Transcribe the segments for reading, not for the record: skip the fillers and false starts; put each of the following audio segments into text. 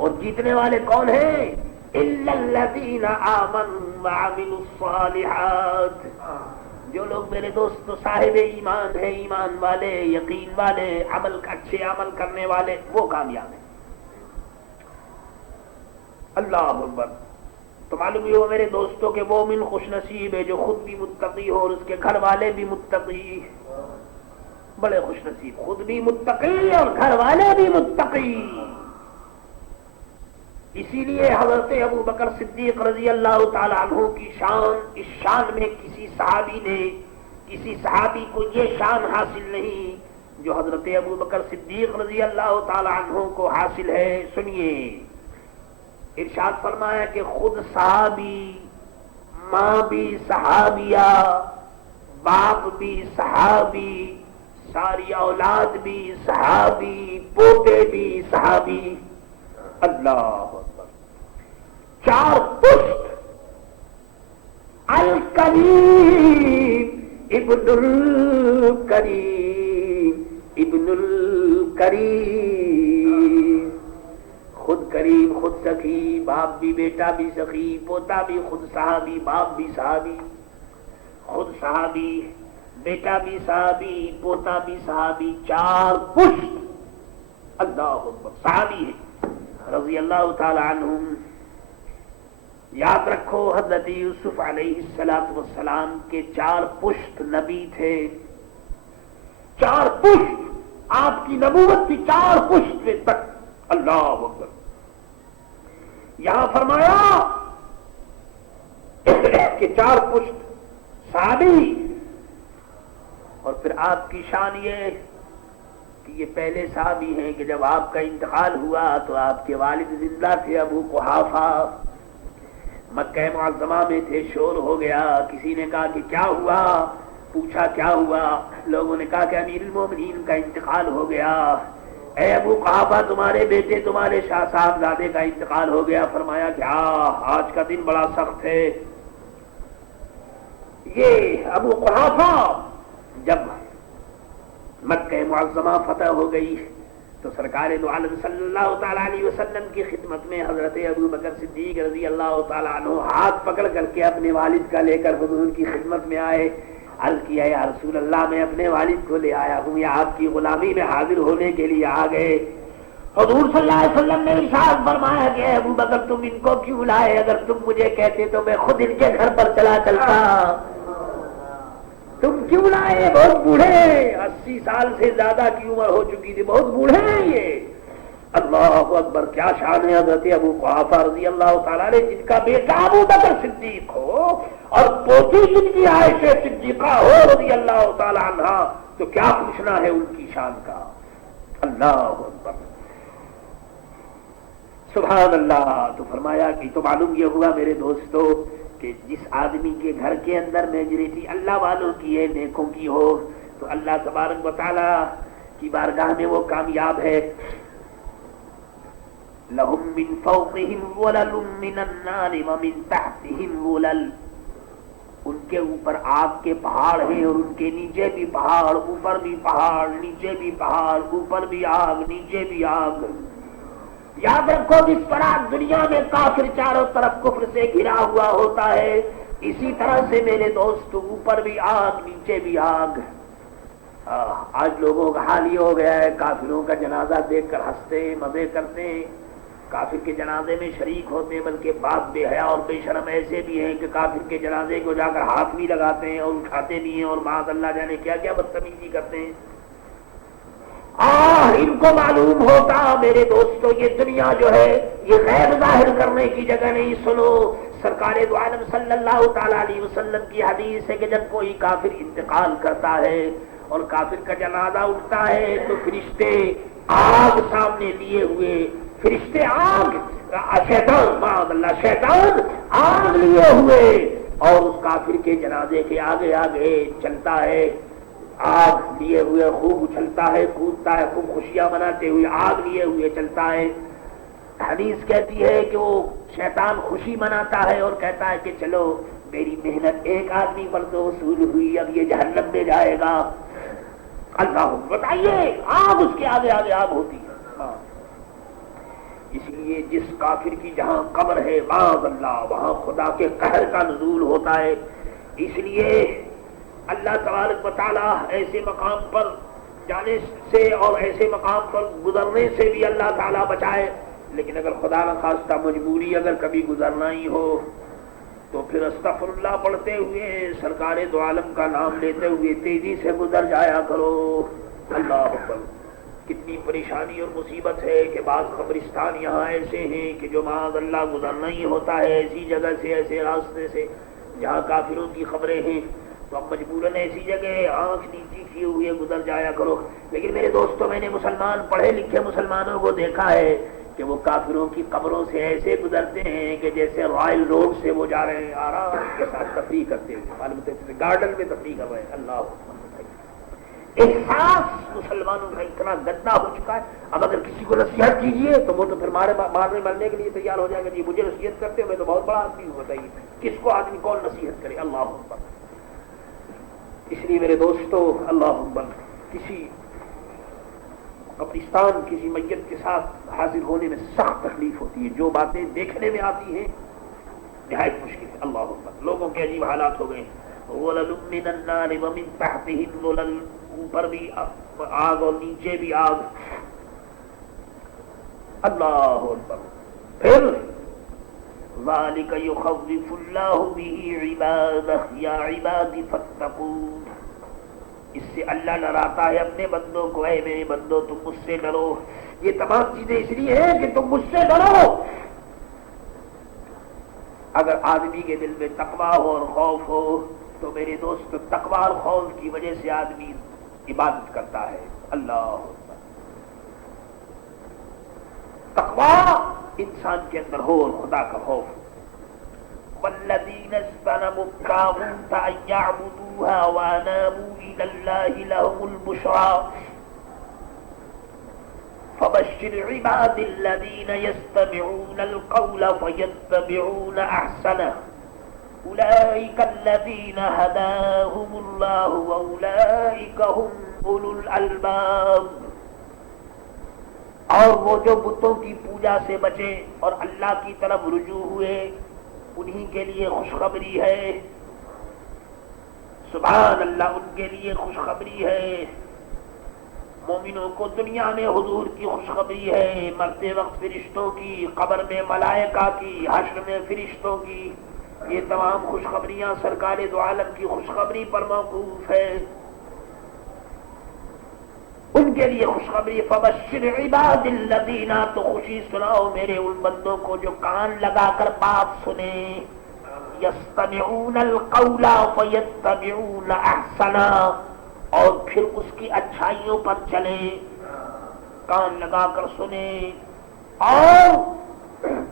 اور جیتنے والے کون ہیں؟ الا الذین آمنوا وعملوا الصالحات، جو لوگ میرے دوست صاحب ایمان ہیں، ایمان والے، یقین والے، اچھے عمل کرنے والے، وہ کامیاب ہیں۔ اللہ اکبر۔ تو معلوم یہ ہو میرے دوستوں کہ مومن خوش نصیب ہے جو خود بھی متقی ہو اور اس کے گھر والے بھی متقی، بڑے خوش نصیب، خود بھی متقی اور گھر والے بھی متقی۔ اسی لیے حضرت ابو بکر صدیق رضی اللہ تعالی عنہ کی شان، اس شان میں کسی صحابی کو یہ شان حاصل نہیں جو حضرت ابو بکر صدیق رضی اللہ تعالی عنہ کو حاصل ہے۔ سنیے، ارشاد فرمایا کہ خود صحابی، ماں بھی صحابیہ، باپ بھی صحابی، ساری اولاد بھی صحابی، پوتے بھی صحابی۔ اللہ اکبر۔ چار پشت، الکریم ابن الکریم ابن الکریم، خود کریم خود سخی، باپ بھی بیٹا بھی سخی، پوتا بھی خود صحابی، باپ بھی صحابی، خود صحابی، بیٹا بھی صحابی، پوتا بھی صحابی، چار پشت اللہ اکبر صحابی ہے رضی اللہ تعالی عنہم۔ یاد رکھو حضرت یوسف علیہ السلام کے چار پشت نبی تھے، چار پشت آپ کی نبوت کی چار پشت تک۔ اللہ اکبر۔ یہاں فرمایا کہ چار پشت صحابی، اور پھر آپ کی شان یہ کہ یہ پہلے صحابی ہیں کہ جب آپ کا انتقال ہوا تو آپ کے والد زندہ تھے، ابو قحافہ مکہ معظمہ میں تھے، شور ہو گیا، کسی نے کہا کہ کیا ہوا، پوچھا کیا ہوا، لوگوں نے کہا کہ امیر المومنین کا انتقال ہو گیا، اے ابو قحافہ تمہارے بیٹے تمہارے شاہ صاحبزادے کا انتقال ہو گیا۔ فرمایا کہ آج کا دن بڑا سخت ہے۔ یہ ابو قحافہ جب مکہ معظمہ فتح ہو گئی تو سرکار دو عالم صلی اللہ تعالی علیہ وسلم کی خدمت میں حضرت ابو بکر صدیق رضی اللہ تعالی عنہ ہاتھ پکڑ کر کے اپنے والد کا لے کر حضور کی خدمت میں آئے، عرض کیا یا رسول اللہ میں اپنے والد کو لے آیا ہوں، یا آپ کی غلامی میں حاضر ہونے کے لیے آ گئے۔ حضور صلی اللہ علیہ وسلم نے ارشاد فرمایا کہ اے ابو بکر تم ان کو کیوں لائے، اگر تم مجھے کہتے تو میں خود ان کے گھر پر چلا چلتا، تم کیوں لائے، بہت بوڑھے، 80 سال سے زیادہ کی عمر ہو چکی تھی، بہت بوڑھے ہیں یہ۔ اللہ اکبر، کیا شان ہے حضرت ابو قحافہ رضی اللہ تعالیٰ عنہ، جن کا بیٹا ابو بکر صدیق ہو اور پوتی جن کی عائشہ صدیقہ ہو رضی اللہ تعالیٰ عنہ، تو کیا پوچھنا ہے ان کی شان کا۔ اللہ اکبر، سبحان اللہ۔ تو فرمایا کہ تو معلوم یہ ہوا میرے دوستو کہ جس آدمی کے گھر کے اندر میجورٹی اللہ والوں کی ہے، نیکوں کی ہو، تو اللہ تبارک و تعالی کی بارگاہ میں وہ کامیاب ہے۔ لَهُم مِّن فَوْقِهِمْ ظُلَلٌ مِّنَ النَّارِ وَمِن تَحْتِهِمْ ظُلَلٌ، ان کے اوپر آگ کے پہاڑ ہیں اور ان کے نیچے بھی پہاڑ، اوپر بھی پہاڑ، نیچے بھی پہاڑ، اوپر بھی آگ، نیچے بھی آگ۔ یاد رکھو جس طرح دنیا میں کافر چاروں طرف کفر سے گھرا ہوا ہوتا ہے، اسی طرح سے میرے دوست اوپر بھی آگ نیچے بھی آگ۔ آج لوگوں کا حال یہ ہو گیا ہے، کافروں کا جنازہ دیکھ کر ہنستے مزے کرتے ہیں، کافر کے جنازے میں شریک ہوتے ہیں، بلکہ بعض بے حیا اور بے شرم ایسے بھی ہیں کہ کافر کے جنازے کو جا کر ہاتھ بھی لگاتے ہیں اور اٹھاتے بھی ہیں، اور معاذ اللہ جانے کیا کیا بدتمیزی کرتے ہیں۔ ان کو معلوم ہوتا میرے دوستو یہ دنیا جو ہے یہ غیب ظاہر کرنے کی جگہ نہیں۔ سنو، سرکار دو عالم صلی اللہ تعالی علیہ وسلم کی حدیث ہے کہ جب کوئی کافر انتقال کرتا ہے اور کافر کا جنازہ اٹھتا ہے تو فرشتے آگ سامنے لیے ہوئے، فرشتے آگ، شیطان معاذ اللہ، شیطان آگ لیے ہوئے اور اس کافر کے جنازے کے آگے آگے چلتا ہے، آگ لیے ہوئے خوب اچھلتا ہے، کودتا ہے، خوب خوشیاں مناتے ہوئے آگ لیے ہوئے چلتا ہے۔ حدیث کہتی ہے کہ وہ شیطان خوشی مناتا ہے اور کہتا ہے کہ چلو میری محنت ایک آدمی پر تو وصول ہوئی، اب یہ جہنم میں جائے گا۔ اللہ بتائیے، آگ اس کے آگے آگے آگ ہوتی ہے۔ اس لیے جس کافر کی جہاں قبر ہے معاذ اللہ وہاں خدا کے قہر کا نزول ہوتا ہے. اس لیے اللہ تبارک و تعالی ایسے مقام پر جانے سے اور ایسے مقام پر گزرنے سے بھی اللہ تعالیٰ بچائے. لیکن اگر خدا نہ خواستہ مجبوری اگر کبھی گزرنا ہی ہو تو پھر استغفر اللہ پڑھتے ہوئے سرکار دو عالم کا نام لیتے ہوئے تیزی سے گزر جایا کرو. اللہ اکبر. کتنی پریشانی اور مصیبت ہے کہ بعض قبرستان یہاں ایسے ہیں کہ جو معاذ اللہ گزرنا ہی ہوتا ہے ایسی جگہ سے ایسے راستے سے جہاں کافروں کی خبریں ہیں تو اب مجبوراً ایسی جگہ آنکھ نیچی کیے ہوئے گزر جایا کرو. لیکن میرے دوستوں میں نے مسلمان پڑھے لکھے مسلمانوں کو دیکھا ہے کہ وہ کافروں کی قبروں سے ایسے گزرتے ہیں کہ جیسے رائل روڈ سے وہ جا رہے ہیں آرام کے ساتھ تفریح کرتے ہوئے معلوم گارڈن میں تفریح کر رہے ہیں. اللہ احساس مسلمانوں کا اتنا گندا ہو چکا ہے. اب اگر کسی کو نصیحت کیجیے تو وہ تو پھر مارنے مرنے کے لیے تیار ہو جائے گا. جی مجھے نصیحت کرتے ہو میں تو بہت بڑا آدمی ہوں بتائیے کس کو آدمی کون نصیحت کرے. اللہ اکبر. اس لیے میرے دوستو اللہ اکبر کسی قبرستان کسی میت کے ساتھ حاضر ہونے میں سخت تکلیف ہوتی ہے. جو باتیں دیکھنے میں آتی ہیں نہایت مشکل ہے. اللہ اکبر. لوگوں کے عجیب حالات ہو گئے. غلل من النار ومن تحتهم ظلل. اوپر بھی آگ اور نیچے بھی آگ. اللہ اکبر. پھر ذالک یخوف اللہ به عبادہ یا عباد فاتقون. اس سے اللہ ڈراتا ہے اپنے بندوں کو اے میرے بندو تم مجھ سے ڈرو. یہ تمام چیزیں اس لیے ہیں کہ تم مجھ سے ڈرو. اگر آدمی کے دل میں تقویٰ ہو اور خوف ہو تو میرے دوست تقویٰ اور خوف کی وجہ سے آدمی عبادت کرتا ہے. اللہ تقویٰ انسان کے اندر ہو اور خدا کا خوف. والذین اجتنبوا الطاغوت ان یعبدوها وانابوا الی اللہ لهم البشری فبشر عباد الذین یستمعون القول فیتبعون احسنہ اولئک الذین ہداهم اللہ واولئک هم اولو الالباب. اور وہ جو بتوں کی پوجا سے بچے اور اللہ کی طرف رجوع ہوئے انہی کے لیے خوشخبری ہے. سبحان اللہ. ان کے لیے خوشخبری ہے. مومنوں کو دنیا میں حضور کی خوشخبری ہے, مرتے وقت فرشتوں کی, قبر میں ملائکہ کی, حشر میں فرشتوں کی. یہ تمام خوشخبریاں سرکار دو عالم کی خوشخبری پر موقوف ہے. ان کے لیے خوشخبری. فبشر عباد الذین, تو خوشی سناؤ میرے ان بندوں کو جو کان لگا کر بات سنیں. یستمعون القول فیتبعون احسنا, اور پھر اس کی اچھائیوں پر چلیں, کان لگا کر سنیں. اور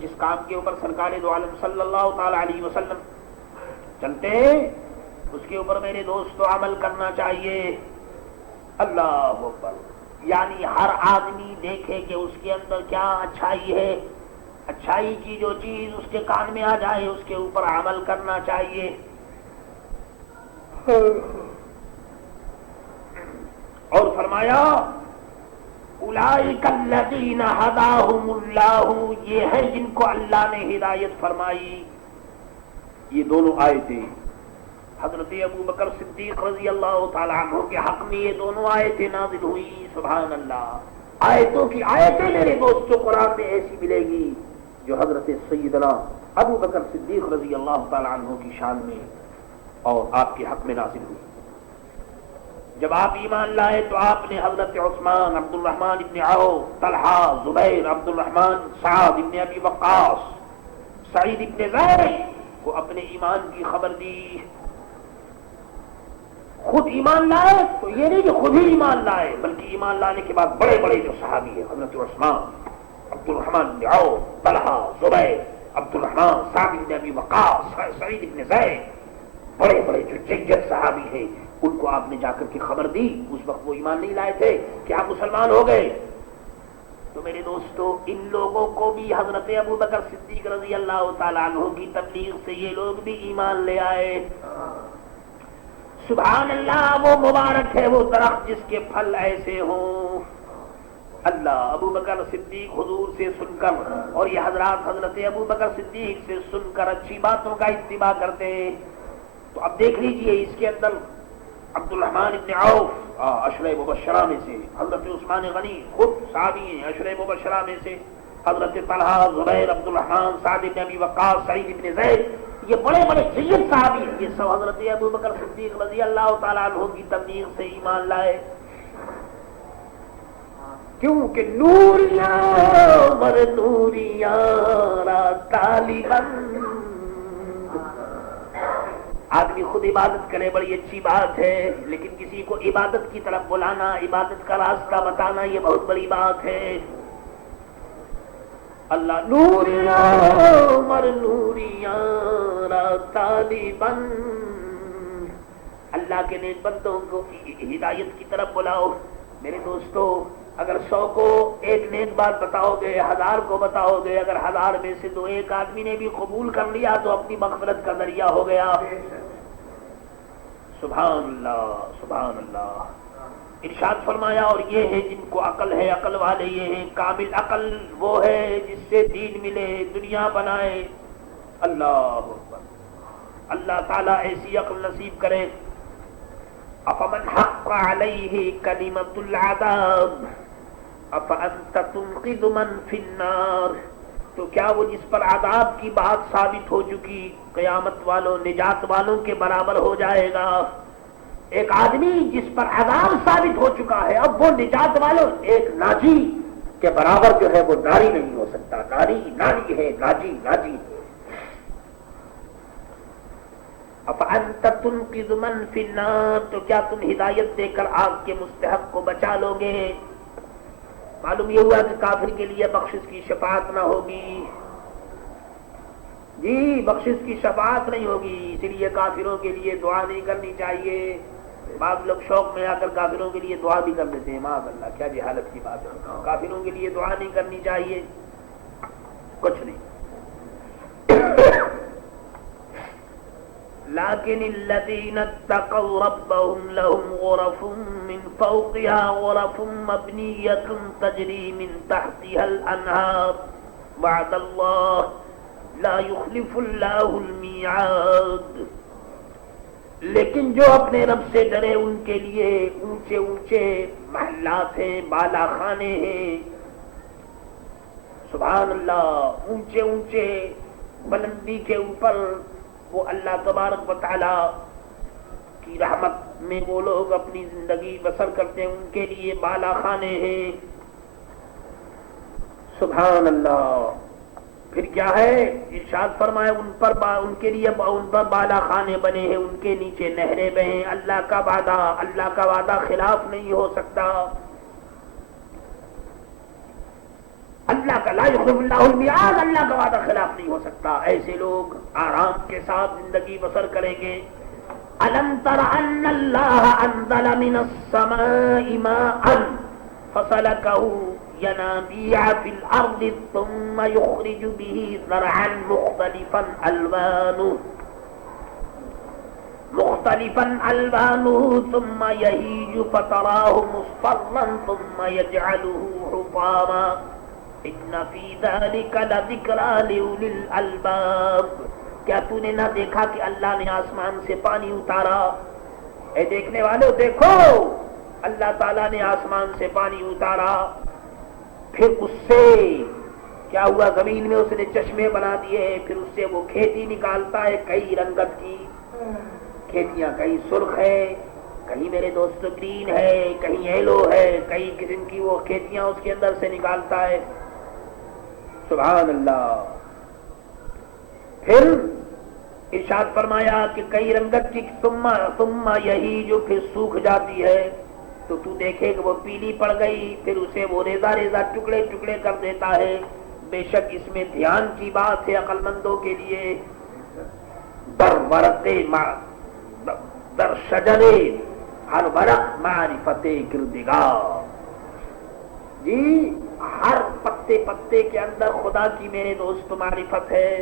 جس کام کے اوپر سرکار دو عالم صلی اللہ تعالی علیہ وسلم چلتے اس کے اوپر میرے دوستو عمل کرنا چاہیے. اللہ اکبر. یعنی ہر آدمی دیکھے کہ اس کے اندر کیا اچھائی ہے, اچھائی کی جو چیز اس کے کان میں آ جائے اس کے اوپر عمل کرنا چاہیے. اور فرمایا اولئک الذین ہداہم اللہ, یہ ہے جن کو اللہ نے ہدایت فرمائی. یہ دونوں آیتیں حضرت ابو بکر صدیق رضی اللہ تعالی عنہ کے حق میں یہ دونوں آیتیں نازل ہوئی. سبحان اللہ. آیتوں کی آیتیں میرے دوستوں قرآن میں ایسی ملے گی جو حضرت سیدنا ابو بکر صدیق رضی اللہ تعالی عنہ کی شان میں اور آپ کے حق میں نازل ہوئی. جب آپ ایمان لائے تو آپ نے حضرت عثمان, عبد الرحمن ابن عوف, طلحہ, زبیر, عبد الرحمن, سعد ابن ابی وقاص, سعید ابن زید کو اپنے ایمان کی خبر دی. خود ایمان لائے تو یہ نہیں کہ خود ہی ایمان لائے بلکہ ایمان لانے کے بعد بڑے بڑے جو صحابی ہیں حضرت عثمان, عبد الرحمن بن عوف, طلحہ, زبیر, عبد الرحمن, سعد بن ابی وقاص, سعید بن زید, بڑے بڑے جو جنجت صحابی ہیں ان کو آپ نے جا کر کے خبر دی. اس وقت وہ ایمان نہیں لائے تھے کہ آپ مسلمان ہو گئے. تو میرے دوستو ان لوگوں کو بھی حضرت ابو بکر صدیق رضی اللہ تعالیٰ عنہ کی تبلیغ سے یہ لوگ بھی ایمان لے آئے. سبحان اللہ. وہ مبارک ہے وہ درخت جس کے پھل ایسے ہوں. اللہ ابو بکر صدیق حضور سے سن کر اور یہ حضرات حضرت ابو بکر صدیق سے سن کر اچھی باتوں کا اتباع کرتے ہیں. تو اب دیکھ لیجئے اس کے اندر عبد الرحمن ابن عوف عشرہ مبشرہ میں سے، حضرت عثمان غنی خود صحابی ہیں عشرہ مبشرہ میں سے، حضرت طلحہ، زبیر، عبد الرحمن، سعد بن ابی وقاص، سعید بن زید، یہ بڑے بڑے سید صحابی ہیں. یہ سب حضرت ابو بکر صدیق رضی اللہ تعالیٰ عنہ کی تبلیغ سے ایمان لائے. کیونکہ نوریاں مر نوریاں را طالبان، آدمی خود عبادت کرے بڑی اچھی بات ہے، لیکن کسی کو عبادت کی طرف بلانا، عبادت کا راستہ بتانا، یہ بہت بڑی بات ہے. اللہ نوریاں مر نوریاں را طالبان، اللہ کے نیک بندوں کو ہدایت کی طرف بلاؤ. میرے دوستو، اگر 100 کو ایک نیک بات بتاؤ گے، 1000 کو بتاؤ گے، اگر 1000 میں سے 2 ایک آدمی نے بھی قبول کر لیا تو اپنی مغفرت کا ذریعہ ہو گیا. سبحان اللہ سبحان اللہ. ارشاد فرمایا اور یہ ہے جن کو عقل ہے، عقل والے یہ ہیں. کامل عقل وہ ہے جس سے دین ملے، دنیا بنائے. اللہ اکبر. اللہ تعالیٰ ایسی عقل نصیب کرے. افمن حق علیہ کلمۃ العذاب افانت تنقذ من فی النار، تو کیا وہ جس پر عذاب کی بات ثابت ہو چکی قیامت والوں، نجات والوں کے برابر ہو جائے گا؟ ایک آدمی جس پر عذاب ثابت ہو چکا ہے، اب وہ نجات والوں ایک ناجی کے برابر جو ہے وہ ناری نہیں ہو سکتا. ناری ناری ہے، ناجی ناجی. افانت تنقذ من فی النار، تو کیا تم ہدایت دے کر آگ کے مستحق کو بچا لو گے؟ معلوم یہ ہوا کہ کافر کے لیے بخشش کی شفاعت نہ ہوگی. جی بخشش کی شفاعت نہیں ہوگی، اس لیے کافروں کے لیے دعا نہیں کرنی چاہیے. بعض لوگ شوق میں آ کر کافروں کے لیے دعا بھی کر دیتے ہیں. معاذ اللہ، کیا جہالت کی بات ہے. کافروں کے لیے دعا نہیں کرنی چاہیے، کچھ نہیں. لیکن الذین اتقوا ربهم لهم غرف من فوقها غرف مبنیۃ تجری من تحتها الانہار وعد اللہ لا یخلف اللہ المیعاد. لیکن جو اپنے رب سے ڈرے ان کے لیے اونچے اونچے محلات ہیں، بالا خانے ہیں. سبحان اللہ. اونچے اونچے بلندی کے اوپر وہ اللہ تبارک و تعالی کی رحمت میں وہ لوگ اپنی زندگی بسر کرتے ہیں، ان کے لیے بالا خانے ہیں. سبحان اللہ. پھر کیا ہے؟ ارشاد فرمایا ان کے لیے ان پر بالا خانے بنے ہیں، ان کے نیچے نہریں بہیں. اللہ کا وعدہ خلاف نہیں ہو سکتا. اللہ کا لا یخلف اللہ المیعاد، اللہ کا وعدہ خلاف نہیں ہو سکتا. ایسے لوگ آرام کے ساتھ زندگی بسر کریں گے. الم تر ان اللہ انزل من السماء ماء فسلكه ينابيع في الارض ثم يخرج به زرعا مختلفا الوانه ثم يهيج فتراه مصفرا ثم يجعله حطاما ان فی ذلک لذکری لأولی الالباب. کیا تو نے نہ دیکھا کہ اللہ نے آسمان سے پانی اتارا؟ اے دیکھنے والوں دیکھو، اللہ تعالیٰ نے آسمان سے پانی اتارا، پھر اس سے کیا ہوا؟ زمین میں اس نے چشمے بنا دیے، پھر اس سے وہ کھیتی نکالتا ہے کئی رنگت کی کھیتیاں، کہیں سرخ ہے، کہیں میرے دوست گرین ہے، کہیں یلو ہے، کئی قسم کی وہ کھیتیاں اس کے اندر سے نکالتا ہے. سبحان اللہ. پھر ارشاد فرمایا کہ کئی رنگت کی ثم یہی جو پھر سوکھ جاتی ہے تو تو دیکھے کہ وہ پیلی پڑ گئی، پھر اسے وہ ریزہ ریزہ ٹکڑے ٹکڑے کر دیتا ہے. بے شک اس میں دھیان کی بات ہے عقل مندوں کے لیے. در شجرے ہر ورق معرفت کردگار. جی ہر پتے پتے کے اندر خدا کی میرے دوست معرفت ہے.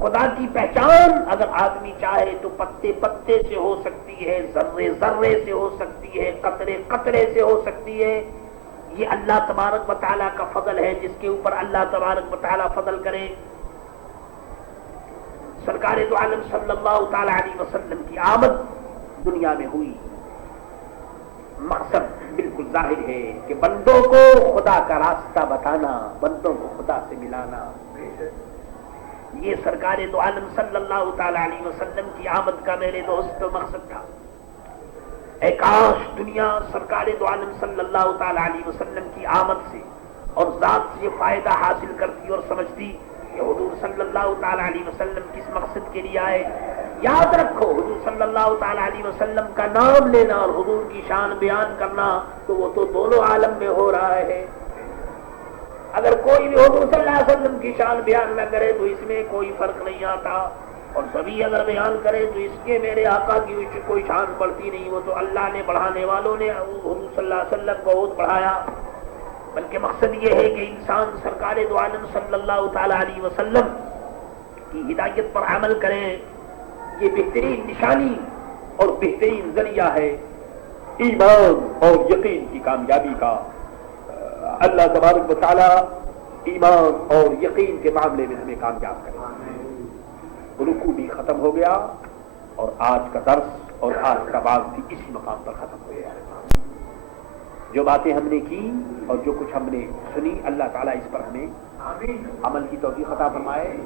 خدا کی پہچان اگر آدمی چاہے تو پتے پتے سے ہو سکتی ہے، ذرے ذرے سے ہو سکتی ہے، قطرے قطرے سے ہو سکتی ہے. یہ اللہ تبارک و تعالیٰ کا فضل ہے جس کے اوپر اللہ تبارک و تعالیٰ فضل کرے. سرکار دو عالم صلی اللہ تعالی علیہ وسلم کی آمد دنیا میں ہوئی، مقصد بالکل ظاہر ہے کہ بندوں کو خدا کا راستہ بتانا، بندوں کو خدا سے ملانا. یہ سرکار دو عالم صلی اللہ تعالی علیہ وسلم کی آمد کا میرے دوست مقصد تھا. اے کاش دنیا سرکار دو عالم صلی اللہ تعالی علیہ وسلم کی آمد سے اور ذات سے فائدہ حاصل کرتی اور سمجھتی کہ حضور صلی اللہ تعالی علیہ وسلم کس مقصد کے لیے آئے. یاد رکھو حضور صلی اللہ تعالی علیہ وسلم کا نام لینا اور حضور کی شان بیان کرنا تو وہ تو دونوں عالم میں ہو رہا ہے. اگر کوئی بھی حضور صلی اللہ علیہ وسلم کی شان بیان نہ کرے تو اس میں کوئی فرق نہیں آتا، اور سبھی اگر بیان کرے تو اس کے میرے آقا کی کوئی شان بڑھتی نہیں. وہ تو اللہ نے بڑھانے والوں نے حضور صلی اللہ علیہ وسلم کو بہت بڑھایا. بلکہ مقصد یہ ہے کہ انسان سرکار دو عالم صلی اللہ تعالی علیہ وسلم کی ہدایت پر عمل کرے. یہ بہترین نشانی اور بہترین ذریعہ ہے ایمان اور یقین کی کامیابی کا. اللہ تبارک و تعالی ایمان اور یقین کے معاملے میں ہمیں کامیاب کرے. رکوع بھی ختم ہو گیا اور آج کا درس اور آج کا باغ بھی اسی مقام پر ختم ہو گیا. جو باتیں ہم نے کی اور جو کچھ ہم نے سنی، اللہ تعالیٰ اس پر ہمیں عمل کی توفیق عطا فرمائے.